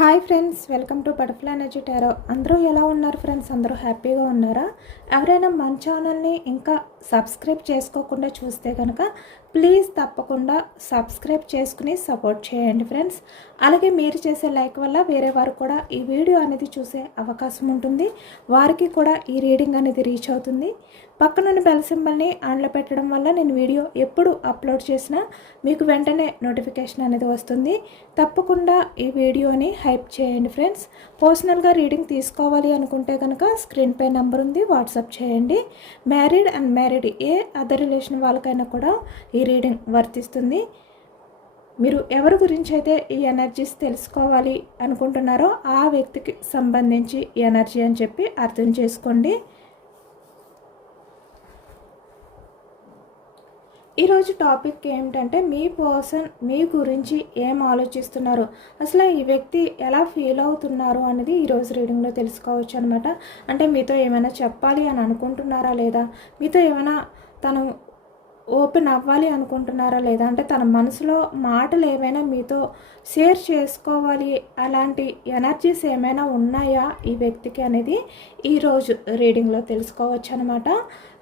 Hi friends, welcome to butterfly energy tarot. అందరూ ఎలా ఉన్నారు ఫ్రెండ్స్? అందరూ హ్యాపీగా ఉన్నారా? ఎవరైనా మన ఛానల్ని ఇంకా సబ్స్క్రైబ్ చేసుకోకుండా చూస్తే కనుక ప్లీజ్ తప్పకుండా సబ్స్క్రైబ్ చేసుకుని సపోర్ట్ చేయండి ఫ్రెండ్స్. అలాగే మీరు చేసే లైక్ వల్ల వేరే వారు కూడా ఈ వీడియో అనేది చూసే అవకాశం ఉంటుంది, వారికి కూడా ఈ రీడింగ్ అనేది రీచ్ అవుతుంది. పక్కనున్న బెల్ సింబల్ని ఆన్లో పెట్టడం వల్ల నేను వీడియో ఎప్పుడు అప్లోడ్ చేసినా మీకు వెంటనే నోటిఫికేషన్ అనేది వస్తుంది. తప్పకుండా ఈ వీడియోని హైప్ చేయండి ఫ్రెండ్స్. పర్సనల్గా రీడింగ్ తీసుకోవాలి అనుకుంటే కనుక స్క్రీన్ పై నెంబర్ ఉంది, వాట్సాప్ చేయండి. Married and married A other relation వాళ్ళకైనా కూడా ఈ రీడింగ్ వర్తిస్తుంది. మీరు ఎవరి గురించి అయితే ఈ ఎనర్జీస్ తెలుసుకోవాలి అనుకుంటున్నారో ఆ వ్యక్తికి సంబంధించి ఈ ఎనర్జీ అని చెప్పి అర్థం చేసుకోండి. ఈరోజు టాపిక్ ఏమిటంటే మీ పర్సన్ మీ గురించి ఏం ఆలోచిస్తున్నారు, అసలు ఈ వ్యక్తి ఎలా ఫీల్ అవుతున్నారు అనేది ఈరోజు రీడింగ్లో తెలుసుకోవచ్చు అనమాట. అంటే మీతో ఏమైనా చెప్పాలి అని అనుకుంటున్నారా లేదా, మీతో ఏమైనా తను ఓపెన్ అవ్వాలి అనుకుంటున్నారా లేదా, అంటే తన మనసులో మాటలు ఏమైనా మీతో షేర్ చేసుకోవాలి అలాంటి ఎనర్జీస్ ఏమైనా ఉన్నాయా ఈ వ్యక్తికి అనేది ఈరోజు రీడింగ్లో తెలుసుకోవచ్చు అనమాట.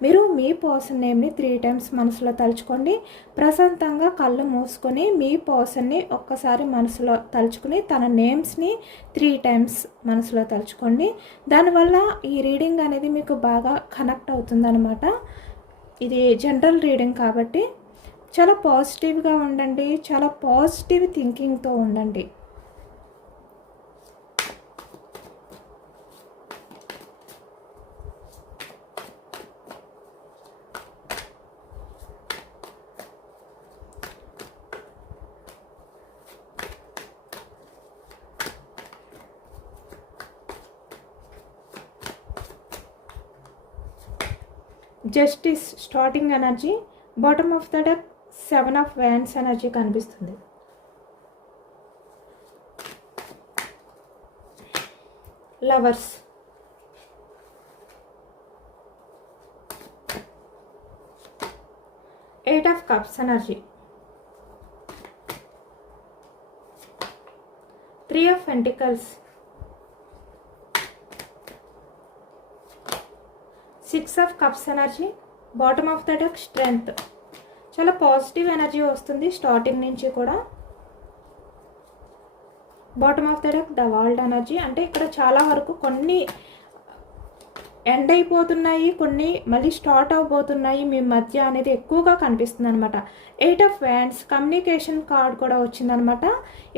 మీరు మీ పర్సన్ నేమ్ని 3 times మనసులో తలుచుకోండి. ప్రశాంతంగా కళ్ళు మూసుకొని మీ పర్సన్ని ఒక్కసారి మనసులో తలుచుకుని తన నేమ్స్ని 3 times మనసులో తలుచుకోండి. దానివల్ల ఈ రీడింగ్ అనేది మీకు బాగా కనెక్ట్ అవుతుందన్నమాట. ఇది జనరల్ రీడింగ్ కాబట్టి చాలా పాజిటివ్గా ఉండండి, చాలా పాజిటివ్ థింకింగ్తో ఉండండి. Justice starting energy, bottom of the deck 7 of Wands energy కనిపిస్తుంది. Lovers, Eight of Cups energy, 3 of Pentacles, 6 of Cups energy, bottom of the deck strength. చాలా పాజిటివ్ ఎనర్జీ వస్తుంది స్టార్టింగ్ నుంచి కూడా. Bottom of the deck the world energy, అంటే ఇక్కడ చాలా వరకు కొన్ని ఎండ్ అయిపోతున్నాయి, కొన్ని మళ్ళీ స్టార్ట్ అవబోతున్నాయి మీ మధ్య అనేది ఎక్కువగా కనిపిస్తుంది అనమాట. 8 of Wands కమ్యూనికేషన్ కార్డ్ కూడా వచ్చిందనమాట.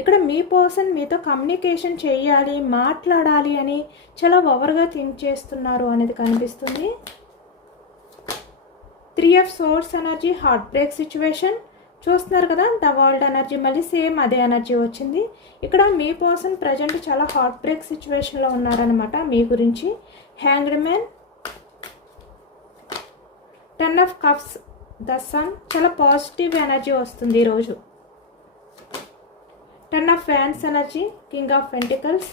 ఇక్కడ మీ పర్సన్ మీతో కమ్యూనికేషన్ చేయాలి, మాట్లాడాలి అని చాలా ఓవర్గా థింక్ చేస్తున్నారు అనేది కనిపిస్తుంది. 3 of Swords energy, heart break situation చూస్తున్నారు కదా. ద వరల్డ్ ఎనర్జీ మళ్ళీ సేమ్ అదే ఎనర్జీ వచ్చింది. ఇక్కడ మీ పర్సన్ ప్రజెంట్ చాలా హార్ట్ బ్రేక్ సిచ్యువేషన్లో ఉన్నారనమాట మీ గురించి. Hanged man, 10 of Cups the sun, చాలా పాజిటివ్ ఎనర్జీ వస్తుంది ఈరోజు. 10 of Wands energy, king of pentacles.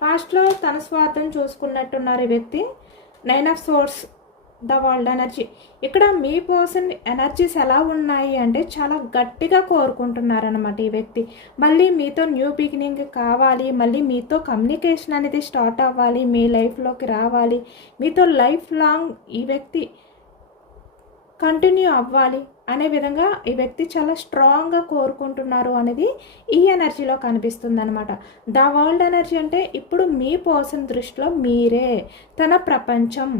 ఫాస్ట్లో తన స్వార్థం చూసుకున్నట్టున్నారు ఈ వ్యక్తి. 9 of Swords the world energy. ఇక్కడ మీ పర్సన్ ఎనర్జీస్ ఎలా ఉన్నాయి అంటే చాలా గట్టిగా కోరుకుంటున్నారనమాట ఈ వ్యక్తి. మళ్ళీ మీతో న్యూ బిగినింగ్ కావాలి, మళ్ళీ మీతో కమ్యూనికేషన్ అనేది స్టార్ట్ అవ్వాలి, మీ లైఫ్లోకి రావాలి, మీతో లైఫ్ లాంగ్ ఈ వ్యక్తి కంటిన్యూ అవ్వాలి అనే విధంగా ఈ వ్యక్తి చాలా స్ట్రాంగ్గా కోరుకుంటున్నారు అనేది ఈ ఎనర్జీలో కనిపిస్తుంది అనమాట. ద వరల్డ్ ఎనర్జీ అంటే ఇప్పుడు మీ పర్సన్ దృష్టిలో మీరే తన ప్రపంచం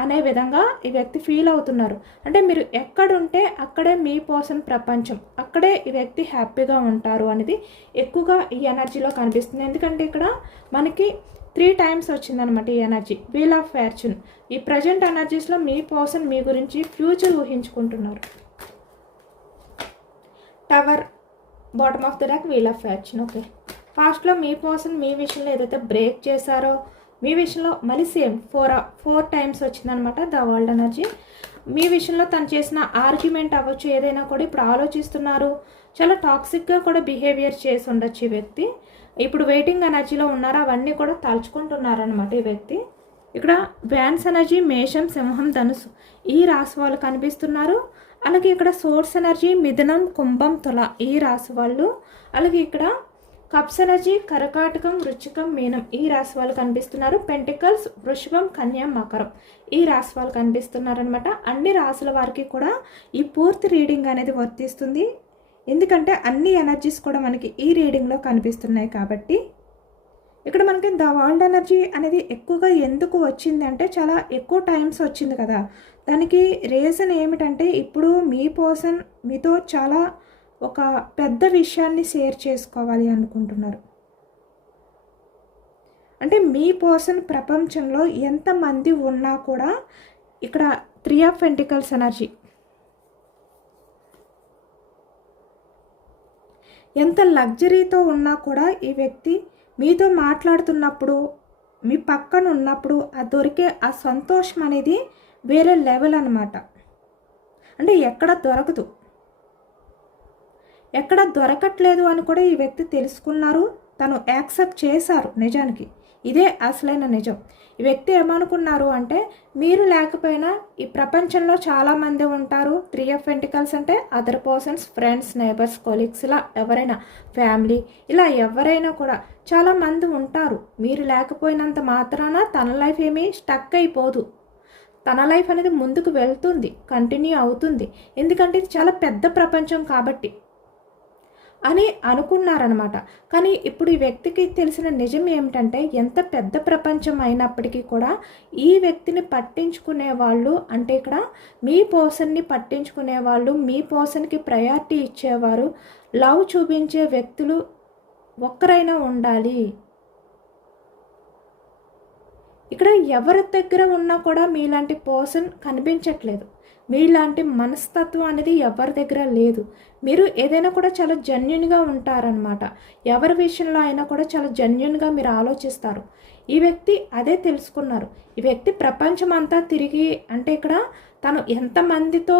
అనే విధంగా ఈ వ్యక్తి ఫీల్ అవుతున్నారు. అంటే మీరు ఎక్కడుంటే అక్కడే మీ పర్సన్ ప్రపంచం, అక్కడే ఈ వ్యక్తి హ్యాపీగా ఉంటారు అనేది ఎక్కువగా ఈ ఎనర్జీలో కనిపిస్తుంది. ఎందుకంటే ఇక్కడ మనకి 3 times వచ్చిందనమాట ఈ ఎనర్జీ. వీల్ ఆఫ్ ఫార్చ్యూన్, ఈ ప్రజెంట్ ఎనర్జీస్లో మీ పర్సన్ మీ గురించి ఫ్యూచర్ ఊహించుకుంటున్నారు. Tower, bottom of the deck wheel of fortune. Okay, ఫాస్ట్లో మీ పర్సన్ మీ విషయంలో ఏదైతే బ్రేక్ చేశారో మీ విషయంలో మళ్ళీ సేమ్ 4 times వచ్చిందనమాట ద వరల్డ్ ఎనర్జీ. మీ విషయంలో తను చేసిన ఆర్గ్యుమెంట్ అవ్వచ్చు, ఏదైనా కూడా ఇప్పుడు ఆలోచిస్తున్నారు. చాలా టాక్సిక్గా కూడా బిహేవియర్ చేసి ఉండొచ్చు ఈ వ్యక్తి. ఇప్పుడు వెయిటింగ్ ఎనర్జీలో ఉన్నారో అవన్నీ కూడా తలుచుకుంటున్నారనమాట ఈ వ్యక్తి. ఇక్కడ వ్యాన్స్ ఎనర్జీ, మేషం, సింహం, ధనుసు ఈ రాశి వాళ్ళు కనిపిస్తున్నారు. అలాగే ఇక్కడ సోర్స్ ఎనర్జీ, మిథునం, కుంభం, తుల ఈ రాశి వాళ్ళు. అలాగే ఇక్కడ కప్స్ ఎనర్జీ కర్కాటకం, వృశ్చికం, మీనం ఈ రాశి వాళ్ళు కనిపిస్తున్నారు. పెంటికల్స్ వృషభం, కన్యా, మకరం ఈ రాశి వాళ్ళు కనిపిస్తున్నారనమాట. అన్ని రాశుల వారికి కూడా ఈ పూర్తి రీడింగ్ అనేది వర్తిస్తుంది. ఎందుకంటే అన్ని ఎనర్జీస్ కూడా మనకి ఈ రీడింగ్లో కనిపిస్తున్నాయి కాబట్టి. ఇక్కడ మనకి ద వరల్డ్ ఎనర్జీ అనేది ఎక్కువగా ఎందుకు వచ్చింది అంటే చాలా ఎక్కువ టైమ్స్ వచ్చింది కదా. దానికి రీజన్ ఏమిటంటే ఇప్పుడు మీ పర్సన్ మీతో చాలా ఒక పెద్ద విషయాన్ని షేర్ చేసుకోవాలి అనుకుంటున్నారు. అంటే మీ పర్సన్ ప్రపంచంలో ఎంతమంది ఉన్నా కూడా ఇక్కడ 3 ఆఫ్ పెంటికల్స్ ఎనర్జీ ఎంత లగ్జరీతో ఉన్నా కూడా ఈ వ్యక్తి మీతో మాట్లాడుతున్నప్పుడు మీ పక్కన ఉన్నప్పుడు ఆ దొరికే ఆ సంతోషం అనేది వేరే లెవెల్ అనమాట. అంటే ఎక్కడ దొరకదు, ఎక్కడ దొరకట్లేదు అని కూడా ఈ వ్యక్తి తెలుసుకున్నారు. తను యాక్సెప్ట్ చేశారు. నిజానికి ఇదే అసలైన నిజం. ఈ వ్యక్తి ఏమనుకున్నారు అంటే మీరు లేకపోయినా ఈ ప్రపంచంలో చాలామంది ఉంటారు. 3 ఆఫ్ పెంటికల్స్ అంటే other persons, friends, neighbours, colleagues, ఇలా ఎవరైనా ఫ్యామిలీ, ఇలా ఎవరైనా కూడా చాలామంది ఉంటారు. మీరు లేకపోయినంత మాత్రాన తన లైఫ్ ఏమీ స్టక్ అయిపోదు. తన లైఫ్ అనేది ముందుకు వెళ్తుంది, కంటిన్యూ అవుతుంది. ఎందుకంటే ఇది చాలా పెద్ద ప్రపంచం కాబట్టి అని అనుకున్నారనమాట. కానీ ఇప్పుడు ఈ వ్యక్తికి తెలిసిన నిజం ఏమిటంటే ఎంత పెద్ద ప్రపంచం అయినప్పటికీ కూడా ఈ వ్యక్తిని పట్టించుకునే వాళ్ళు, అంటే ఇక్కడ మీ పర్సన్ని పట్టించుకునే వాళ్ళు, మీ పర్సన్కి ప్రయారిటీ ఇచ్చేవారు, లవ్ చూపించే వ్యక్తులు ఒక్కరైనా ఉండాలి. ఇక్కడ ఎవరి దగ్గర ఉన్నా కూడా మీలాంటి పర్సన్ కనిపించట్లేదు. మీలాంటి మనస్తత్వం అనేది ఎవరి దగ్గర లేదు. మీరు ఏదైనా కూడా చాలా జెన్యున్గా ఉంటారనమాట. ఎవరి విషయంలో అయినా కూడా చాలా జెన్యున్గా మీరు ఆలోచిస్తారు. ఈ వ్యక్తి అదే తెలుసుకున్నారు. ఈ వ్యక్తి ప్రపంచం అంతా తిరిగి, అంటే ఇక్కడ తను ఎంతమందితో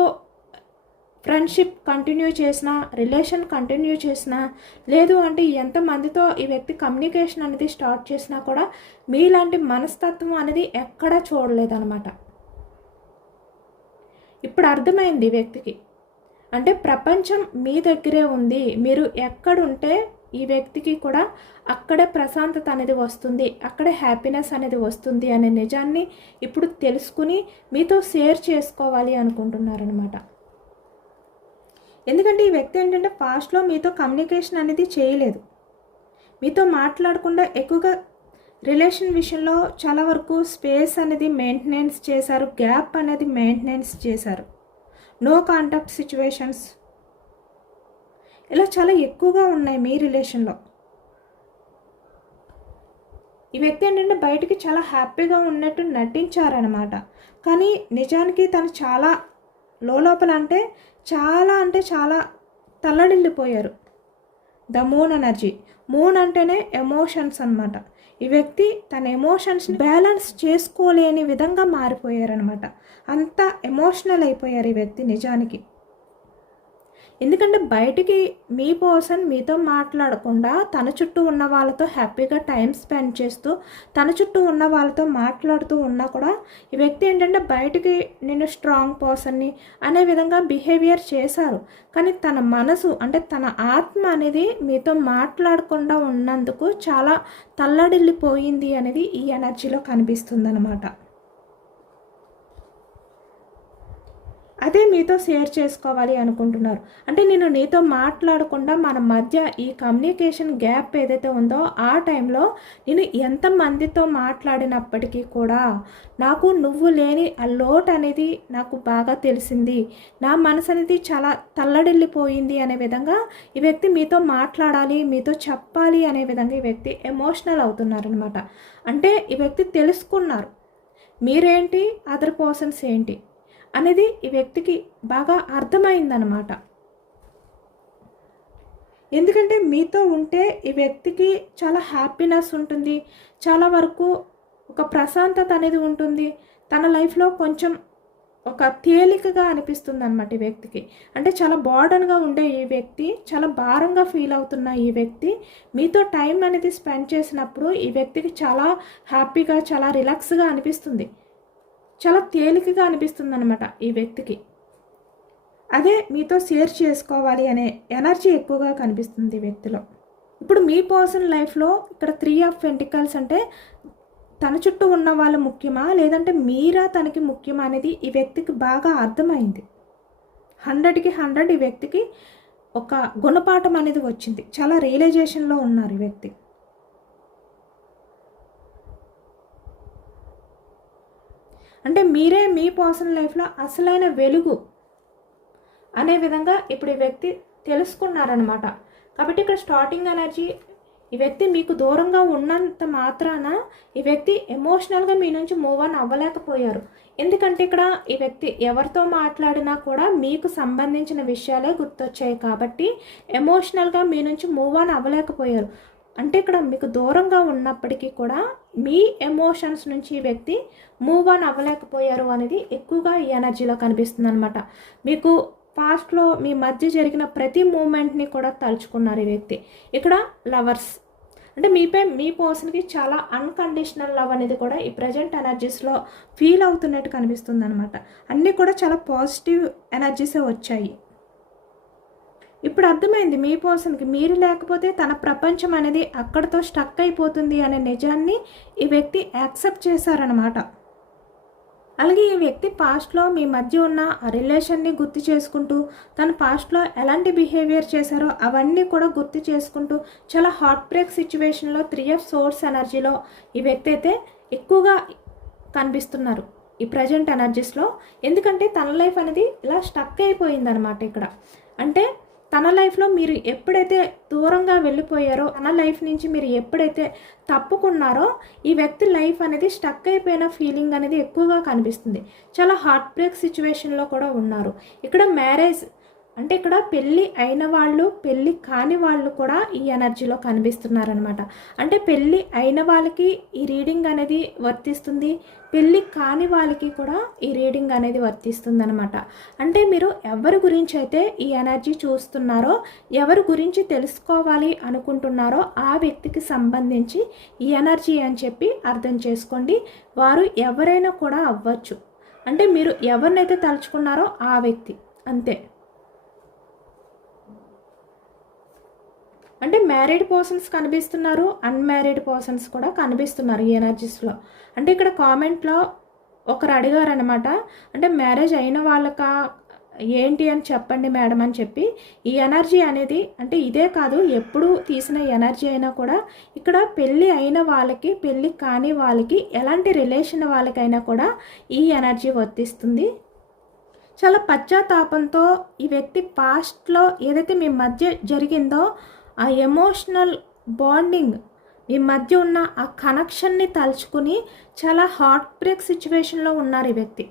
ఫ్రెండ్షిప్ కంటిన్యూ చేసినా, రిలేషన్ కంటిన్యూ చేసినా, లేదు అంటే ఎంతమందితో ఈ వ్యక్తి కమ్యూనికేషన్ అనేది స్టార్ట్ చేసినా కూడా మీలాంటి మనస్తత్వం అనేది ఎక్కడా చూడలేదన్నమాట. ఇప్పుడు అర్థమైంది ఈ వ్యక్తికి. అంటే ప్రపంచం మీ దగ్గరే ఉంది. మీరు ఎక్కడుంటే ఈ వ్యక్తికి కూడా అక్కడే ప్రశాంతత అనేది వస్తుంది, అక్కడే హ్యాపీనెస్ అనేది వస్తుంది అనే నిజాన్ని ఇప్పుడు తెలుసుకుని మీతో షేర్ చేసుకోవాలి అనుకుంటున్నారనమాట. ఎందుకంటే ఈ వ్యక్తి ఏంటంటే పాస్ట్లో మీతో కమ్యూనికేషన్ అనేది చేయలేదు. మీతో మాట్లాడకుండా ఎక్కువగా రిలేషన్ విషయంలో చాలా వరకు స్పేస్ అనేది మెయింటెనెన్స్ చేశారు, గ్యాప్ అనేది మెయింటెనెన్స్ చేశారు, నో కాంటాక్ట్ సిచ్యువేషన్స్ ఇలా చాలా ఎక్కువగా ఉన్నాయి మీ రిలేషన్లో. ఈ వ్యక్తి ఏంటంటే బయటికి చాలా హ్యాపీగా ఉన్నట్టు నటించారనమాట. కానీ నిజానికి తను చాలా లోపల అంటే చాలా తల్లడిల్లిపోయారు. The moon energy. మూన్ అంటేనే ఎమోషన్స్ అనమాట. ఈ వ్యక్తి తన ఎమోషన్స్ని బ్యాలెన్స్ చేసుకోలేని విధంగా మారిపోయారనమాట. అంత ఎమోషనల్ అయిపోయారు ఈ వ్యక్తి నిజానికి. ఎందుకంటే బయటికి మీ పర్సన్ మీతో మాట్లాడకుండా తన చుట్టూ ఉన్న వాళ్ళతో హ్యాపీగా టైం స్పెండ్ చేస్తూ తన చుట్టూ ఉన్న వాళ్ళతో మాట్లాడుతూ ఉన్నా కూడా ఈ వ్యక్తి ఏంటంటే బయటికి నేను స్ట్రాంగ్ పర్సన్ని అనే విధంగా బిహేవియర్ చేశారు. కానీ తన మనసు, అంటే తన ఆత్మ అనేది మీతో మాట్లాడకుండా ఉన్నందుకు చాలా తల్లడిల్లిపోయింది అనేది ఈ ఎనర్జీలో కనిపిస్తుంది అనమాట. అదే మీతో షేర్ చేసుకోవాలి అనుకుంటున్నారు. అంటే నేను నీతో మాట్లాడకుండా మన మధ్య ఈ కమ్యూనికేషన్ గ్యాప్ ఏదైతే ఉందో ఆ టైంలో నేను ఎంతమందితో మాట్లాడినప్పటికీ కూడా నాకు నువ్వు లేని ఆ లోటు అనేది నాకు బాగా తెలిసింది, నా మనసు అనేది చాలా తల్లడిల్లిపోయింది అనే విధంగా ఈ వ్యక్తి మీతో మాట్లాడాలి, మీతో చెప్పాలి అనే విధంగా ఈ వ్యక్తి ఎమోషనల్ అవుతున్నారనమాట. అంటే ఈ వ్యక్తి తెలుసుకున్నారు మీరేంటి, అదర్ పర్సన్స్ ఏంటి అనేది ఈ వ్యక్తికి బాగా అర్థమైందనమాట. ఎందుకంటే మీతో ఉంటే ఈ వ్యక్తికి చాలా హ్యాపీనెస్ ఉంటుంది, చాలా వరకు ఒక ప్రశాంతత అనేది ఉంటుంది. తన లైఫ్లో కొంచెం ఒక తేలికగా అనిపిస్తుంది అనమాట ఈ వ్యక్తికి. అంటే చాలా బర్డన్గా ఉండే ఈ వ్యక్తి, చాలా భారంగా ఫీల్ అవుతున్న ఈ వ్యక్తి మీతో టైం అనేది స్పెండ్ చేసినప్పుడు ఈ వ్యక్తికి చాలా హ్యాపీగా, చాలా రిలాక్స్గా అనిపిస్తుంది, చాలా తేలికగా అనిపిస్తుంది అనమాట ఈ వ్యక్తికి. అదే మీతో షేర్ చేసుకోవాలి అనే ఎనర్జీ ఎక్కువగా కనిపిస్తుంది ఈ వ్యక్తిలో. ఇప్పుడు మీ పర్సన్ లైఫ్లో ఇక్కడ 3 ఆఫ్ పెంటికల్స్ అంటే తన చుట్టూ ఉన్న వాళ్ళు ముఖ్యమా లేదంటే మీరా తనకి ముఖ్యమా అనేది ఈ వ్యక్తికి బాగా అర్థమైంది. 100కి 100 ఈ వ్యక్తికి ఒక గుణపాఠం అనేది వచ్చింది. చాలా రియలైజేషన్లో ఉన్నారు ఈ వ్యక్తి. అంటే మీరే మీ పర్సనల్ లైఫ్లో అసలైన వెలుగు అనే విధంగా ఇప్పుడు ఈ వ్యక్తి తెలుసుకున్నారనమాట. కాబట్టి ఇక్కడ స్టార్టింగ్ ఎనర్జీ ఈ వ్యక్తి మీకు దూరంగా ఉన్నంత మాత్రాన ఈ వ్యక్తి ఎమోషనల్గా మీ నుంచి మూవ్ ఆన్ అవ్వలేకపోయారు. ఎందుకంటే ఇక్కడ ఈ వ్యక్తి ఎవరితో మాట్లాడినా కూడా మీకు సంబంధించిన విషయాలే గుర్తొచ్చాయి కాబట్టి ఎమోషనల్గా మీ నుంచి మూవ్ ఆన్ అవ్వలేకపోయారు. అంటే ఇక్కడ మీకు దూరంగా ఉన్నప్పటికీ కూడా మీ ఎమోషన్స్ నుంచి ఈ వ్యక్తి మూవ్ ఆన్ అవ్వలేకపోయారు అనేది ఎక్కువగా ఈ ఎనర్జీలో కనిపిస్తుంది అనమాట. మీకు పాస్ట్లో మీ మధ్య జరిగిన ప్రతి మూమెంట్ని కూడా తలుచుకున్నారు ఈ వ్యక్తి. ఇక్కడ లవర్స్ అంటే మీపై మీ పర్సన్కి చాలా అన్కండిషనల్ లవ్ అనేది కూడా ఈ ప్రజెంట్ ఎనర్జీస్లో ఫీల్ అవుతున్నట్టు కనిపిస్తుంది అనమాట. అన్నీ కూడా చాలా పాజిటివ్ ఎనర్జీసే వచ్చాయి. ఇప్పుడు అర్థమైంది మీ పర్సన్కి మీరు లేకపోతే తన ప్రపంచం అనేది అక్కడితో స్టక్ అయిపోతుంది అనే నిజాన్ని ఈ వ్యక్తి యాక్సెప్ట్ చేశారనమాట. అలాగే ఈ వ్యక్తి పాస్ట్లో మీ మధ్య ఉన్న ఆ రిలేషన్ని గుర్తు చేసుకుంటూ తన పాస్ట్లో ఎలాంటి బిహేవియర్ చేశారో అవన్నీ కూడా గుర్తు చేసుకుంటూ చాలా హార్ట్ బ్రేక్ సిచ్యువేషన్లో 3 ఆఫ్ సోర్స్ ఎనర్జీలో ఈ వ్యక్తి అయితే ఎక్కువగా కనిపిస్తున్నారు ఈ ప్రజెంట్ ఎనర్జీస్లో. ఎందుకంటే తన లైఫ్ అనేది ఇలా స్టక్ అయిపోయిందనమాట ఇక్కడ. అంటే తన లైఫ్లో మీరు ఎప్పుడైతే దూరంగా వెళ్ళిపోయారో తన లైఫ్ నుంచి మీరు ఎప్పుడైతే తప్పుకున్నారో ఈ వ్యక్తి లైఫ్ అనేది స్టక్ అయిపోయిన ఫీలింగ్ అనేది ఎక్కువగా కనిపిస్తుంది. చాలా హార్ట్ బ్రేక్ సిచ్యువేషన్లో కూడా ఉన్నారు. ఇక్కడ మ్యారేజ్ అంటే ఇక్కడ పెళ్ళి అయిన వాళ్ళు పెళ్ళి కాని వాళ్ళు కూడా ఈ ఎనర్జీలో కనిపిస్తున్నారనమాట. అంటే పెళ్ళి అయిన వాళ్ళకి ఈ రీడింగ్ అనేది వర్తిస్తుంది, పెళ్ళి కాని వాళ్ళకి కూడా ఈ రీడింగ్ అనేది వర్తిస్తుంది అనమాట. అంటే మీరు ఎవరి గురించి అయితే ఈ ఎనర్జీ చూస్తున్నారో ఎవరి గురించి తెలుసుకోవాలి అనుకుంటున్నారో ఆ వ్యక్తికి సంబంధించి ఈ ఎనర్జీ అని చెప్పి అర్థం చేసుకోండి. వారు ఎవరైనా కూడా అవ్వచ్చు. అంటే మీరు ఎవరినైతే తలుచుకున్నారో ఆ వ్యక్తి అంతే. అంటే మ్యారీడ్ పర్సన్స్ కనిపిస్తున్నారు, అన్మ్యారీడ్ పర్సన్స్ కూడా కనిపిస్తున్నారు ఈ ఎనర్జీస్లో. అంటే ఇక్కడ కామెంట్లో ఒకరు అడిగారనమాట, అంటే మ్యారేజ్ అయిన వాళ్ళక ఏంటి అని చెప్పండి మేడం అని చెప్పి. ఈ ఎనర్జీ అనేది అంటే ఇదే కాదు ఎప్పుడు తీసిన ఎనర్జీ అయినా కూడా ఇక్కడ పెళ్ళి అయిన వాళ్ళకి పెళ్ళి కాని వాళ్ళకి ఎలాంటి రిలేషన్ వాళ్ళకైనా కూడా ఈ ఎనర్జీ వర్తిస్తుంది. చాలా పశ్చాత్తాపంతో ఈ వ్యక్తి పాస్ట్లో ఏదైతే మీ మధ్య జరిగిందో ఆ ఎమోషనల్ బాండింగ్ మీ మధ్య ఉన్న ఆ కనెక్షన్ని తలుచుకుని చాలా హార్ట్ బ్రేక్ సిచ్యువేషన్లో ఉన్నారు ఈ వ్యక్తి.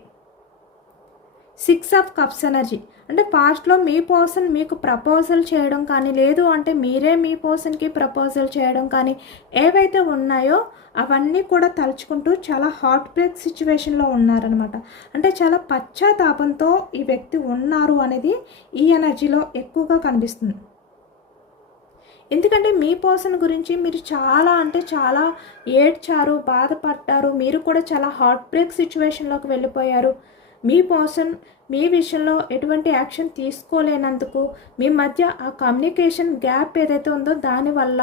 6 ఆఫ్ కప్స్ ఎనర్జీ అంటే పాస్ట్లో మీ పర్సన్ మీకు ప్రపోజల్ చేయడం కానీ లేదు అంటే మీరే మీ పర్సన్కి ప్రపోజల్ చేయడం కానీ ఏవైతే ఉన్నాయో అవన్నీ కూడా తలుచుకుంటూ చాలా హార్ట్ బ్రేక్ సిచ్యువేషన్లో ఉన్నారనమాట. అంటే చాలా పశ్చాత్తాపంతో ఈ వ్యక్తి ఉన్నారు అనేది ఈ ఎనర్జీలో ఎక్కువగా కనిపిస్తుంది. ఎందుకంటే మీ పర్సన్ గురించి మీరు చాలా అంటే చాలా ఏడ్చారు, బాధపడ్డారు, మీరు కూడా చాలా హార్ట్ బ్రేక్ సిచ్యువేషన్లోకి వెళ్ళిపోయారు. మీ పర్సన్ మీ విషయంలో ఎటువంటి యాక్షన్ తీసుకోలేనందుకు మీ మధ్య ఆ కమ్యూనికేషన్ గ్యాప్ ఏదైతే ఉందో దానివల్ల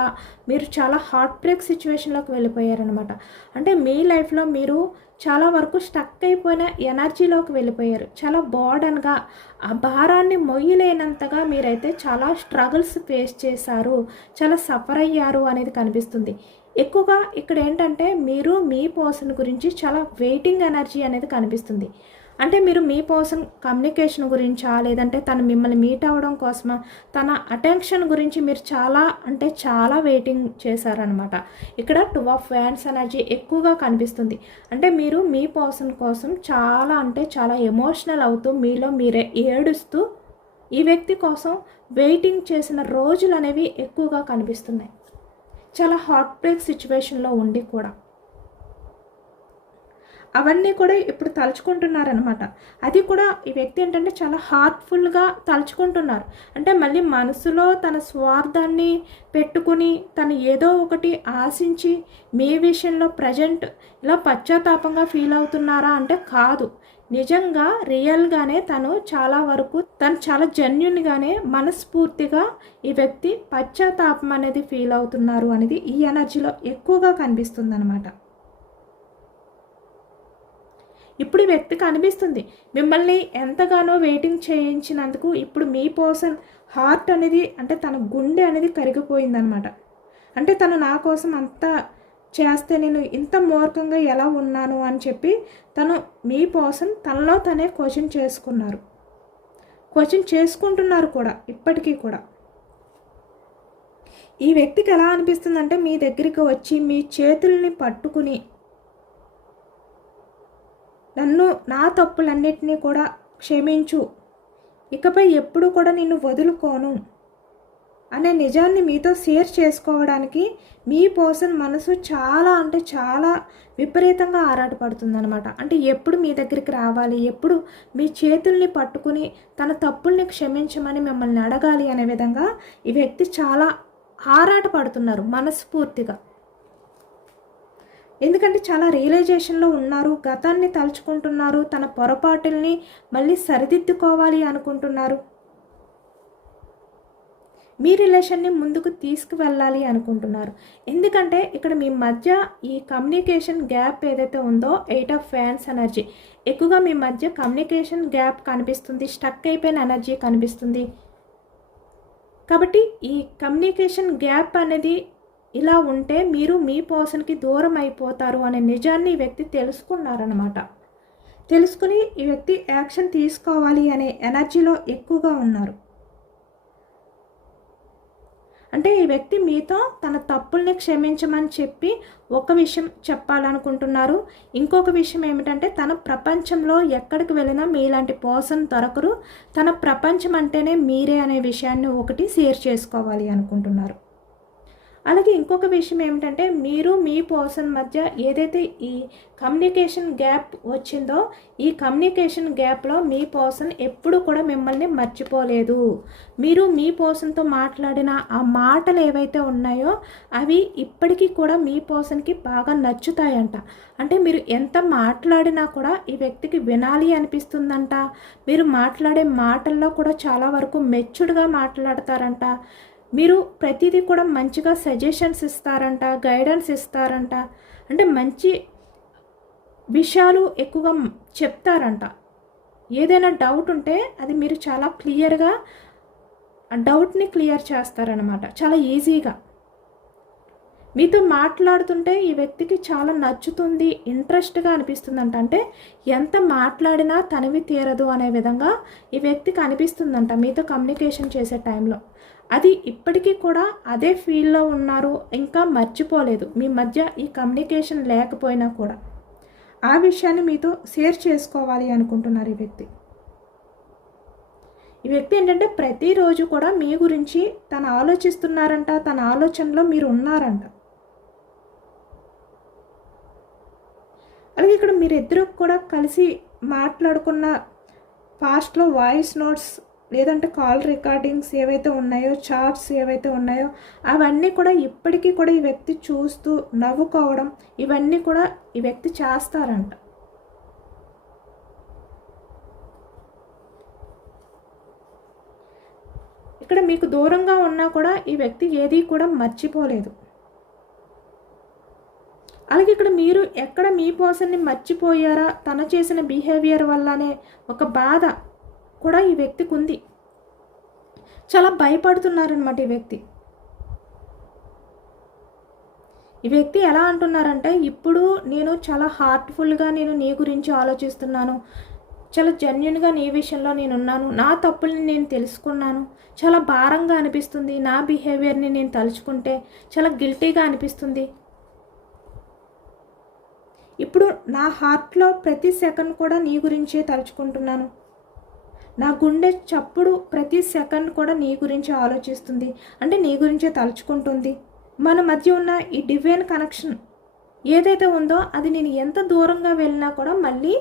మీరు చాలా హార్ట్ బ్రేక్ సిచ్యువేషన్లోకి వెళ్ళిపోయారనమాట. అంటే మీ లైఫ్లో మీరు చాలా వరకు స్టక్ అయిపోయిన ఎనర్జీలోకి వెళ్ళిపోయారు. చాలా బర్డన్గా ఆ భారాన్ని మొయ్యలేనంతగా మీరైతే చాలా స్ట్రగుల్స్ ఫేస్ చేశారు, చాలా సఫర్ అయ్యారు అనేది కనిపిస్తుంది. ఎక్కువగా ఇక్కడ ఏంటంటే మీరు మీ పర్సన్ గురించి చాలా వెయిటింగ్ ఎనర్జీ అనేది కనిపిస్తుంది. అంటే మీరు మీ పర్సన్ కమ్యూనికేషన్ గురించా లేదంటే తను మిమ్మల్ని మీట్ అవ్వడం కోసమా తన అటెన్షన్ గురించి మీరు చాలా అంటే చాలా వెయిటింగ్ చేశారనమాట. ఇక్కడ 2 ఆఫ్ వ్యాండ్స్ ఎనర్జీ ఎక్కువగా కనిపిస్తుంది. అంటే మీరు మీ పర్సన్ కోసం చాలా అంటే చాలా ఎమోషనల్ అవుతూ మీలో మీరే ఏడుస్తూ ఈ వ్యక్తి కోసం వెయిటింగ్ చేసిన రోజులు అనేవి ఎక్కువగా కనిపిస్తున్నాయి. చాలా హార్ట్ బ్రేక్ సిచ్యువేషన్లో ఉండి కూడా అవన్నీ కూడా ఇప్పుడు తలుచుకుంటున్నారనమాట. అది కూడా ఈ వ్యక్తి ఏంటంటే చాలా హార్ట్ఫుల్గా తలుచుకుంటున్నారు. అంటే మళ్ళీ మనసులో తన స్వార్థాన్ని పెట్టుకుని తను ఏదో ఒకటి ఆశించి మీ విషయంలో ప్రజెంట్ ఇలా పశ్చాత్తాపంగా ఫీల్ అవుతున్నారా అంటే కాదు. నిజంగా రియల్గానే తను చాలా జెన్యున్గానే మనస్ఫూర్తిగా ఈ వ్యక్తి పశ్చాత్తాపం అనేది ఫీల్ అవుతున్నారు అనేది ఈ ఎనర్జీలో ఎక్కువగా కనిపిస్తుంది అనమాట. ఇప్పుడు ఈ వ్యక్తికి అనిపిస్తుంది మిమ్మల్ని ఎంతగానో వెయిటింగ్ చేయించినందుకు ఇప్పుడు మీ పర్సన్ హార్ట్ అనేది అంటే తన గుండె అనేది కరిగిపోయిందనమాట. అంటే తను నా కోసం అంతా చేస్తే నేను ఇంత మూర్ఖంగా ఎలా ఉన్నాను అని చెప్పి తను మీ పర్సన్ తనలో తనే క్వశ్చన్ చేసుకుంటున్నారు కూడా ఇప్పటికీ కూడా. ఈ వ్యక్తికి ఎలా అనిపిస్తుందంటే మీ దగ్గరికి వచ్చి మీ చేతుల్ని పట్టుకుని నన్ను నా తప్పులన్నిటినీ కూడా క్షమించు, ఇకపై ఎప్పుడు కూడా నిన్ను వదులుకోను అనే నిజాన్ని మీతో షేర్ చేసుకోవడానికి మీ పర్సన్ మనసు చాలా అంటే చాలా విపరీతంగా ఆరాటపడుతుందన్నమాట. అంటే ఎప్పుడు మీ దగ్గరికి రావాలి, ఎప్పుడు మీ చేతుల్ని పట్టుకుని తన తప్పుల్ని క్షమించమని మిమ్మల్ని అడగాలి అనే విధంగా ఈ వ్యక్తి చాలా ఆరాటపడుతున్నారు మనస్ఫూర్తిగా. ఎందుకంటే చాలా రియలైజేషన్లో ఉన్నారు, గతాన్ని తలుచుకుంటున్నారు, తన పొరపాటుల్ని మళ్ళీ సరిదిద్దుకోవాలి అనుకుంటున్నారు, మీ రిలేషన్ని ముందుకు తీసుకువెళ్ళాలి అనుకుంటున్నారు. ఎందుకంటే ఇక్కడ మీ మధ్య ఈ కమ్యూనికేషన్ గ్యాప్ ఏదైతే ఉందో 8 ఆఫ్ ఫ్యాన్స్ ఎనర్జీ ఎక్కువగా మీ మధ్య కమ్యూనికేషన్ గ్యాప్ కనిపిస్తుంది, స్టక్ అయిపోయిన ఎనర్జీ కనిపిస్తుంది. కాబట్టి ఈ కమ్యూనికేషన్ గ్యాప్ అనేది ఇలా ఉంటే మీరు మీ పర్సన్కి దూరం అయిపోతారు అనే నిజాన్ని ఈ వ్యక్తి తెలుసుకున్నారనమాట. తెలుసుకుని ఈ వ్యక్తి యాక్షన్ తీసుకోవాలి అనే ఎనర్జీలో ఎక్కువగా ఉన్నారు. అంటే ఈ వ్యక్తి మీతో తన తప్పుల్ని క్షమించమని చెప్పి ఒక విషయం చెప్పాలనుకుంటున్నారు. ఇంకొక విషయం ఏమిటంటే తన ప్రపంచంలో ఎక్కడికి వెళ్ళినా మీలాంటి పర్సన్ దొరకరు, తన ప్రపంచం అంటేనే మీరే అనే విషయాన్ని ఒకటి షేర్ చేసుకోవాలి అనుకుంటున్నారు. అలాగే ఇంకొక విషయం ఏమిటంటే మీరు మీ పర్సన్ మధ్య ఏదైతే ఈ కమ్యూనికేషన్ గ్యాప్ వచ్చిందో ఈ కమ్యూనికేషన్ గ్యాప్లో మీ పర్సన్ ఎప్పుడు కూడా మిమ్మల్ని మర్చిపోలేదు. మీరు మీ పర్సన్తో మాట్లాడిన ఆ మాటలు ఏవైతే ఉన్నాయో అవి ఇప్పటికీ కూడా మీ పర్సన్కి బాగా నచ్చుతాయంట. అంటే మీరు ఎంత మాట్లాడినా కూడా ఈ వ్యక్తికి వినాలి అనిపిస్తుందంట. మీరు మాట్లాడే మాటల్లో కూడా చాలా వరకు మెచ్యూర్డ్గా మాట్లాడతారంట. మీరు ప్రతిదీ కూడా మంచిగా సజెషన్స్ ఇస్తారంట, గైడెన్స్ ఇస్తారంట. అంటే మంచి విషయాలు ఎక్కువగా చెప్తారంట. ఏదైనా డౌట్ ఉంటే అది మీరు చాలా క్లియర్గా ఆ డౌట్ని క్లియర్ చేస్తారనమాట, చాలా ఈజీగా. మీతో మాట్లాడుతుంటే ఈ వ్యక్తికి చాలా నచ్చుతుంది, ఇంట్రెస్ట్గా అనిపిస్తుందంట. అంటే ఎంత మాట్లాడినా తనివి తీరదు అనే విధంగా ఈ వ్యక్తికి అనిపిస్తుందంట మీతో కమ్యూనికేషన్ చేసే టైంలో. అది ఇప్పటికీ కూడా అదే ఫీల్లో ఉన్నారు, ఇంకా మర్చిపోలేదు. మీ మధ్య ఈ కమ్యూనికేషన్ లేకపోయినా కూడా ఆ విషయాన్ని మీతో షేర్ చేసుకోవాలి అనుకుంటున్నారు ఈ వ్యక్తి. ఈ వ్యక్తి ఏంటంటే ప్రతిరోజు కూడా మీ గురించి తను ఆలోచిస్తున్నారంట, తన ఆలోచనలో మీరు ఉన్నారంట. అలాగే ఇక్కడ మీరిద్దరూ కూడా కలిసి మాట్లాడుకున్న పాస్ట్లో వాయిస్ నోట్స్ లేదంటే కాల్ రికార్డింగ్స్ ఏవైతే ఉన్నాయో, చాట్స్ ఏవైతే ఉన్నాయో అవన్నీ కూడా ఇప్పటికీ కూడా ఈ వ్యక్తి చూస్తూ నవ్వుకోవడం ఇవన్నీ కూడా ఈ వ్యక్తి చేస్తారంట. ఇక్కడ మీకు దూరంగా ఉన్నా కూడా ఈ వ్యక్తి ఏది కూడా మర్చిపోలేదు. అలాగే ఇక్కడ మీరు ఎక్కడ మీ పర్సన్ని మర్చిపోయారా, తన చేసిన బిహేవియర్ వల్లనే ఒక బాధ కూడా ఈ వ్యక్తికి ఉంది. చాలా భయపడుతున్నారనమాట ఈ వ్యక్తి. ఈ వ్యక్తి ఎలా అంటున్నారంటే ఇప్పుడు నేను చాలా హార్ట్ఫుల్గా నేను నీ గురించి ఆలోచిస్తున్నాను, చాలా జెన్యున్గా నీ విషయంలో నేనున్నాను, నా తప్పుల్ని నేను తెలుసుకున్నాను, చాలా భారంగా అనిపిస్తుంది, నా బిహేవియర్ని నేను తలుచుకుంటే చాలా గిల్టీగా అనిపిస్తుంది. ఇప్పుడు నా హార్ట్లో ప్రతి సెకండ్ కూడా నీ గురించే తలుచుకుంటున్నాను, నా గుండె చప్పుడు ప్రతి సెకండ్ కూడా నీ గురించి ఆలోచిస్తుంది, అంటే నీ గురించే తలుచుకుంటుంది. మన మధ్య ఉన్న ఈ డివైన్ కనెక్షన్ ఏదైతే ఉందో అది నేను ఎంత దూరంగా వెళ్ళినా కూడా మళ్ళీ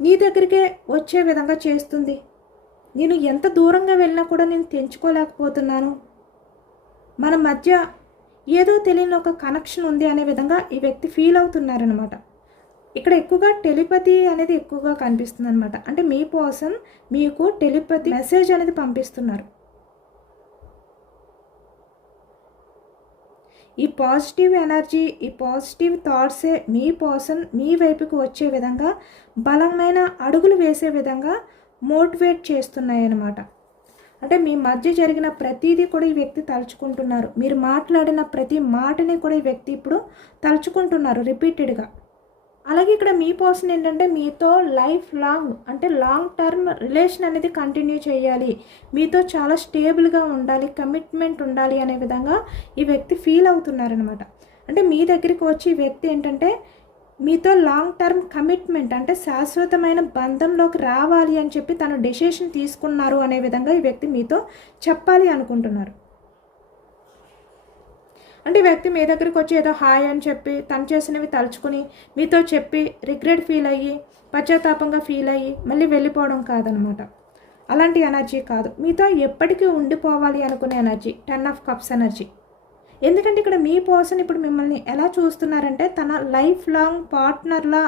నీ దగ్గరికే వచ్చే విధంగా చేస్తుంది. నేను ఎంత దూరంగా వెళ్ళినా కూడా నేను తెంచుకోలేకపోతున్నాను. మన మధ్య ఏదో తెలియని ఒక కనెక్షన్ ఉంది అనే విధంగా ఈ వ్యక్తి ఫీల్ అవుతున్నారనమాట. ఇక్కడ ఎక్కువగా టెలిపతి అనేది ఎక్కువగా కనిపిస్తుంది అనమాట. అంటే మీ పర్సన్ మీకు టెలిపతి మెసేజ్ అనేది పంపిస్తున్నారు. ఈ పాజిటివ్ ఎనర్జీ, ఈ పాజిటివ్ థాట్సే మీ పర్సన్ మీ వైపుకు వచ్చే విధంగా బలమైన అడుగులు వేసే విధంగా మోటివేట్ చేస్తున్నాయి అన్నమాట. అంటే మీ మధ్య జరిగిన ప్రతిదీ కూడా ఈ వ్యక్తి తలుచుకుంటున్నారు. మీరు మాట్లాడిన ప్రతి మాటని కూడా ఈ వ్యక్తి ఇప్పుడు తలుచుకుంటున్నారు రిపీటెడ్గా. అలాగే ఇక్కడ మీ పర్సన్ ఏంటంటే మీతో లైఫ్ లాంగ్ అంటే లాంగ్ టర్మ్ రిలేషన్ అనేది కంటిన్యూ చేయాలి, మీతో చాలా స్టేబుల్గా ఉండాలి, కమిట్మెంట్ ఉండాలి అనే విధంగా ఈ వ్యక్తి ఫీల్ అవుతున్నారనమాట. అంటే మీ దగ్గరికి వచ్చి ఈ వ్యక్తి ఏంటంటే మీతో లాంగ్ టర్మ్ కమిట్మెంట్ అంటే శాశ్వతమైన బంధంలోకి రావాలి అని చెప్పి తను డెసిషన్ తీసుకున్నారు అనే విధంగా ఈ వ్యక్తి మీతో చెప్పాలి అనుకుంటున్నారు. అంటే ఈ వ్యక్తి మీ దగ్గరికి వచ్చి ఏదో హాయ్ అని చెప్పి తను చేసినవి తలుచుకుని మీతో చెప్పి రిగ్రెట్ ఫీల్ అయ్యి పశ్చాత్తాపంగా ఫీల్ అయ్యి మళ్ళీ వెళ్ళిపోవడం కాదనమాట. అలాంటి ఎనర్జీ కాదు. మీతో ఎప్పటికీ ఉండిపోవాలి అనుకునే ఎనర్జీ 10 ఆఫ్ కప్స్ ఎనర్జీ. ఎందుకంటే ఇక్కడ మీ పర్సన్ ఇప్పుడు మిమ్మల్ని ఎలా చూస్తున్నారంటే తన లైఫ్ లాంగ్ పార్ట్నర్లా,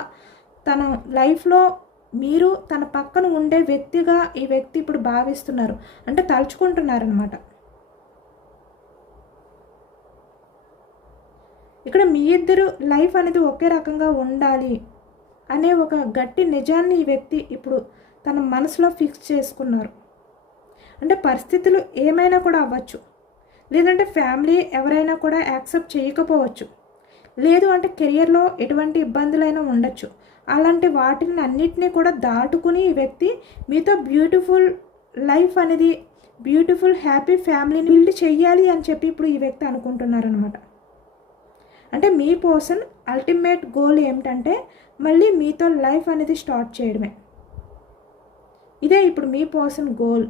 తన లైఫ్లో మీరు తన పక్కన ఉండే వ్యక్తిగా ఈ వ్యక్తి ఇప్పుడు భావిస్తున్నారు. అంటే తలుచుకుంటున్నారనమాట. ఇక్కడ మీ ఇద్దరు లైఫ్ అనేది ఒకే రకంగా ఉండాలి అనే ఒక గట్టి నిజాన్ని ఈ వ్యక్తి ఇప్పుడు తన మనసులో ఫిక్స్ చేసుకున్నారు. అంటే పరిస్థితులు ఏమైనా కూడా అవ్వచ్చు, లేదంటే ఫ్యామిలీ ఎవరైనా కూడా యాక్సెప్ట్ చేయకపోవచ్చు, లేదు అంటే కెరియర్లో ఎటువంటి ఇబ్బందులైనా ఉండొచ్చు. అలాంటి వాటిని అన్నిటినీ కూడా దాటుకుని ఈ వ్యక్తి మీతో బ్యూటిఫుల్ లైఫ్ అనేది, బ్యూటిఫుల్ హ్యాపీ ఫ్యామిలీని బిల్డ్ చెయ్యాలి అని చెప్పి ఇప్పుడు ఈ వ్యక్తి అనుకుంటున్నారనమాట. అంటే మీ పర్సన్ అల్టిమేట్ గోల్ ఏమిటంటే మళ్ళీ మీతో లైఫ్ అనేది స్టార్ట్ చేయడమే. ఇదే ఇప్పుడు మీ పర్సన్ గోల్.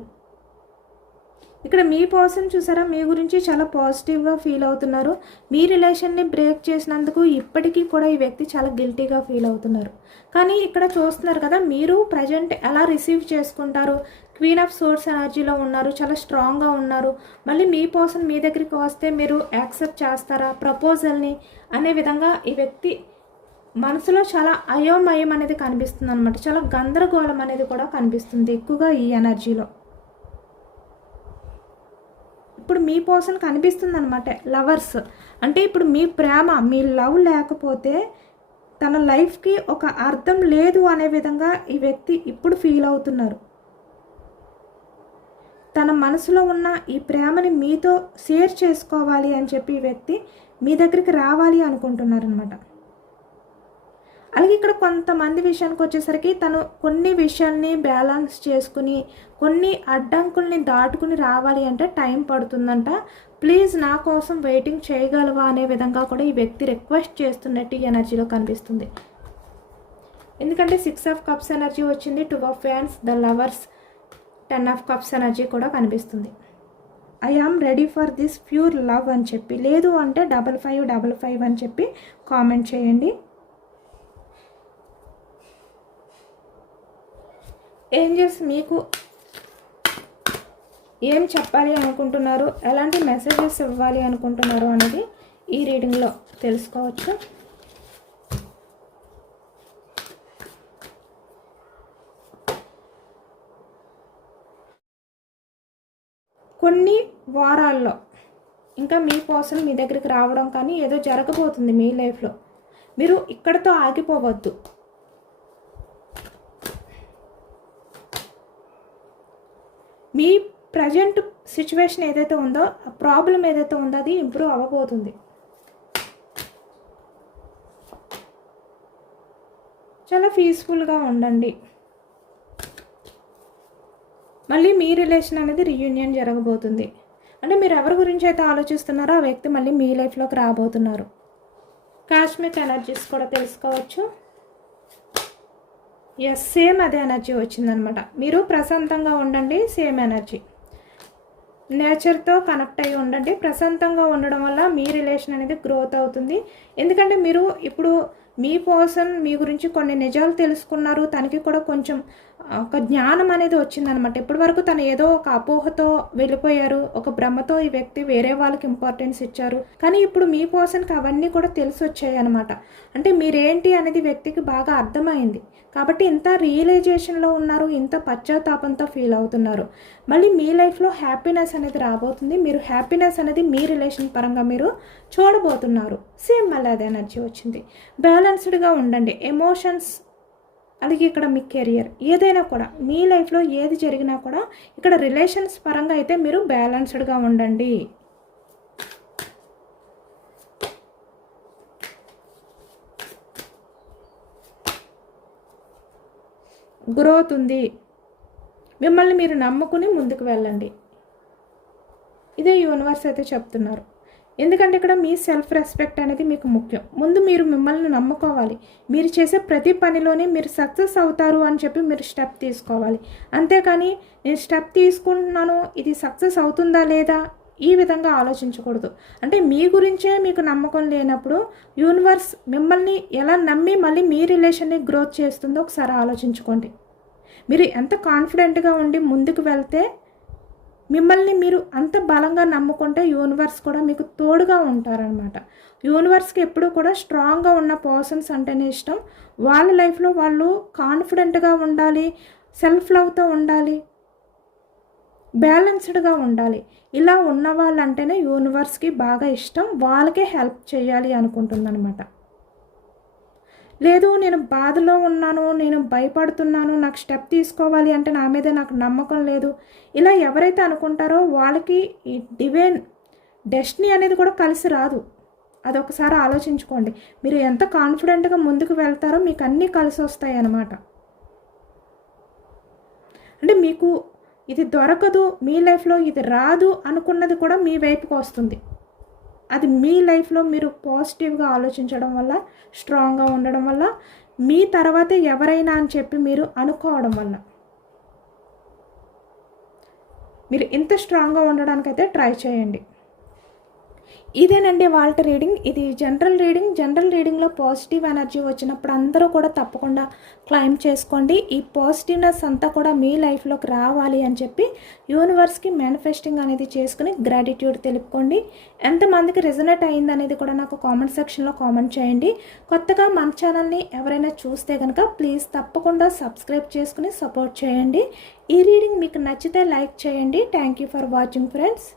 ఇక్కడ మీ పర్సన్ చూసారా మీ గురించి చాలా పాజిటివ్గా ఫీల్ అవుతున్నారు. మీ రిలేషన్ని బ్రేక్ చేసినందుకు ఇప్పటికీ కూడా ఈ వ్యక్తి చాలా గిల్టీగా ఫీల్ అవుతున్నారు. కానీ ఇక్కడ చూస్తున్నారు కదా మీరు ప్రజెంట్ ఎలా రిసీవ్ చేసుకుంటారు. క్వీన్ ఆఫ్ సోర్స్ ఎనర్జీలో ఉన్నారు, చాలా స్ట్రాంగ్గా ఉన్నారు. మళ్ళీ మీ పర్సన్ మీ దగ్గరికి వస్తే మీరు యాక్సెప్ట్ చేస్తారా ప్రపోజల్ని అనే విధంగా ఈ వ్యక్తి మనసులో చాలా అయోమయం అనేది కనిపిస్తుంది అనమాట. చాలా గందరగోళం అనేది కూడా కనిపిస్తుంది ఎక్కువగా ఈ ఎనర్జీలో. ఇప్పుడు మీ పర్సన్ కనిపిస్తుంది అనమాట లవర్స్. అంటే ఇప్పుడు మీ ప్రేమ, మీ లవ్ లేకపోతే తన లైఫ్కి ఒక అర్థం లేదు అనే విధంగా ఈ వ్యక్తి ఇప్పుడు ఫీల్ అవుతున్నారు. తన మనసులో ఉన్న ఈ ప్రేమని మీతో షేర్ చేసుకోవాలి అని చెప్పి ఈ వ్యక్తి మీ దగ్గరికి రావాలి అనుకుంటున్నారు అనమాట. అలాగే ఇక్కడ కొంతమంది విషయానికి వచ్చేసరికి తను కొన్ని విషయాల్ని బ్యాలెన్స్ చేసుకుని కొన్ని అడ్డంకుల్ని దాటుకుని రావాలి అంటే టైం పడుతుందంట. ప్లీజ్ నా కోసం వెయిటింగ్ చేయగలవా అనే విధంగా కూడా ఈ వ్యక్తి రిక్వెస్ట్ చేస్తున్నట్టు ఈ ఎనర్జీలో కనిపిస్తుంది. ఎందుకంటే 6 ఆఫ్ కప్స్ ఎనర్జీ వచ్చింది, 2 of fans, the lovers, 10 of cups energy కూడా కనిపిస్తుంది. I am ready for this pure love అని చెప్పి, లేదు అంటే 5555 అని చెప్పి కామెంట్ చేయండి. ఏంజెల్స్ మీకు ఏం చెప్పాలి అనుకుంటున్నారు, ఎలాంటి మెసేజెస్ ఇవ్వాలి అనుకుంటున్నారు అనేది ఈ రీడింగ్లో తెలుసుకోవచ్చు. కొన్ని వారాల్లో ఇంకా మీ పర్సన్ మీ దగ్గరికి రావడం కానీ ఏదో జరగబోతుంది మీ లైఫ్లో. మీరు ఇక్కడితో ఆగిపోవద్దు. మీ ప్రజెంట్ సిచ్యువేషన్ ఏదైతే ఉందో, ఆ ప్రాబ్లం ఏదైతే ఉందో అది ఇంప్రూవ్ అవ్వబోతుంది. చాలా పీస్ఫుల్గా ఉండండి. మళ్ళీ మీ రిలేషన్ అనేది రీయూనియన్ జరగబోతుంది. అంటే మీరు ఎవరి గురించి అయితే ఆలోచిస్తున్నారో ఆ వ్యక్తి మళ్ళీ మీ లైఫ్లోకి రాబోతున్నారు. కాస్మిక్ ఎనర్జీస్ కూడా తెలుసుకోవచ్చు. సేమ్ అదే ఎనర్జీ వచ్చిందనమాట. మీరు ప్రశాంతంగా ఉండండి, సేమ్ ఎనర్జీ. నేచర్తో కనెక్ట్ అయ్యి ఉండండి. ప్రశాంతంగా ఉండడం వల్ల మీ రిలేషన్ అనేది గ్రోత్ అవుతుంది. ఎందుకంటే మీరు ఇప్పుడు మీ పర్సన్ మీ గురించి కొన్ని నిజాలు తెలుసుకున్నారు. తనకి కూడా కొంచెం ఒక జ్ఞానం అనేది వచ్చిందనమాట. ఇప్పటి వరకు తను ఏదో ఒక అపోహతో వెళ్ళిపోయారు, ఒక భ్రమతో ఈ వ్యక్తి వేరే వాళ్ళకి ఇంపార్టెన్స్ ఇచ్చారు. కానీ ఇప్పుడు మీ పర్సన్కి అవన్నీ కూడా తెలిసి వచ్చాయి అనమాట. అంటే మీరేంటి అనేది వ్యక్తికి బాగా అర్థమైంది. కాబట్టి ఇంత రియలైజేషన్లో ఉన్నారు, ఇంత పశ్చాత్తాపంతో ఫీల్ అవుతున్నారు. మళ్ళీ మీ లైఫ్లో హ్యాపీనెస్ అనేది రాబోతుంది. మీరు హ్యాపీనెస్ అనేది మీ రిలేషన్ పరంగా మీరు చూడబోతున్నారు. సేమ్ మళ్ళీ అదే ఎనర్జీ వచ్చింది. బ్యాలెన్స్డ్గా ఉండండి. ఎమోషన్స్, అలాగే ఇక్కడ మీ కెరియర్, ఏదైనా కూడా మీ లైఫ్లో ఏది జరిగినా కూడా ఇక్కడ రిలేషన్స్ పరంగా అయితే మీరు బ్యాలెన్స్డ్గా ఉండండి. గ్రోత్ ఉంది. మిమ్మల్ని మీరు నమ్ముకుని ముందుకు వెళ్ళండి. ఇదే యూనివర్స్ అయితే చెప్తున్నారు. ఎందుకంటే ఇక్కడ మీ సెల్ఫ్ రెస్పెక్ట్ అనేది మీకు ముఖ్యం. ముందు మీరు మిమ్మల్ని నమ్ముకోవాలి. మీరు చేసే ప్రతి పనిలోనే మీరు సక్సెస్ అవుతారు అని చెప్పి మీరు స్టెప్ తీసుకోవాలి. అంతేకాని నేను స్టెప్ తీసుకుంటున్నాను, ఇది సక్సెస్ అవుతుందా లేదా ఈ విధంగా ఆలోచించకూడదు. అంటే మీ గురించే మీకు నమ్మకం లేనప్పుడు యూనివర్స్ మిమ్మల్ని ఎలా నమ్మి మళ్ళీ మీ రిలేషన్ని గ్రోత్ చేస్తుందో ఒకసారి ఆలోచించుకోండి. మీరు ఎంత కాన్ఫిడెంట్గా ఉండి ముందుకు వెళ్తే మిమ్మల్ని మీరు అంత బలంగా నమ్ముకుంటే యూనివర్స్ కూడా మీకు తోడుగా ఉంటారనమాట. యూనివర్స్కి ఎప్పుడూ కూడా స్ట్రాంగ్గా ఉన్న పర్సన్స్ అంటేనే ఇష్టం. వాళ్ళ లైఫ్లో వాళ్ళు కాన్ఫిడెంట్గా ఉండాలి, సెల్ఫ్ లవ్తో ఉండాలి, బ్యాలెన్స్డ్గా ఉండాలి. ఇలా ఉన్న వాళ్ళంటేనే యూనివర్స్కి బాగా ఇష్టం. వాళ్ళకే హెల్ప్ చేయాలి అనుకుంటుందన్నమాట. లేదు నేను బాధలో ఉన్నాను, నేను భయపడుతున్నాను, నాకు స్టెప్ తీసుకోవాలి అంటే నా మీద నాకు నమ్మకం లేదు, ఇలా ఎవరైతే అనుకుంటారో వాళ్ళకి ఈ డివైన్ డెస్టినీ అనేది కూడా కలిసి రాదు. అదొకసారి ఆలోచించుకోండి. మీరు ఎంత కాన్ఫిడెంట్గా ముందుకు వెళ్తారో మీకు అన్నీ కలిసి వస్తాయి అన్నమాట. అంటే మీకు ఇది దొరకదు, మీ లైఫ్లో ఇది రాదు అనుకున్నది కూడా మీ వైపుకి వస్తుంది. అది మీ లైఫ్లో మీరు పాజిటివ్గా ఆలోచించడం వల్ల, స్ట్రాంగ్గా ఉండడం వల్ల, మీ తర్వాతే ఎవరైనా అని చెప్పి మీరు అనుకోవడం వల్ల మీరు ఇంత స్ట్రాంగ్గా ఉండడానికైతే ట్రై చేయండి. ఇదేనండి వాళ్ళ రీడింగ్. ఇది జనరల్ రీడింగ్. జనరల్ రీడింగ్లో పాజిటివ్ ఎనర్జీ వచ్చినప్పుడు అందరూ కూడా తప్పకుండా క్లైమ్ చేసుకోండి. ఈ పాజిటివ్నెస్ అంతా కూడా మీ లైఫ్లోకి రావాలి అని చెప్పి యూనివర్స్కి మేనిఫెస్టింగ్ అనేది చేసుకుని గ్రాటిట్యూడ్ తెలుపుకోండి. ఎంతమందికి రెజొనేట్ అయింది అనేది కూడా నాకు కామెంట్ సెక్షన్లో కామెంట్ చేయండి. కొత్తగా మన ఛానల్ని ఎవరైనా చూస్తే కనుక ప్లీజ్ తప్పకుండా సబ్స్క్రైబ్ చేసుకుని సపోర్ట్ చేయండి. ఈ రీడింగ్ మీకు నచ్చితే లైక్ చేయండి. Thank you for watching friends.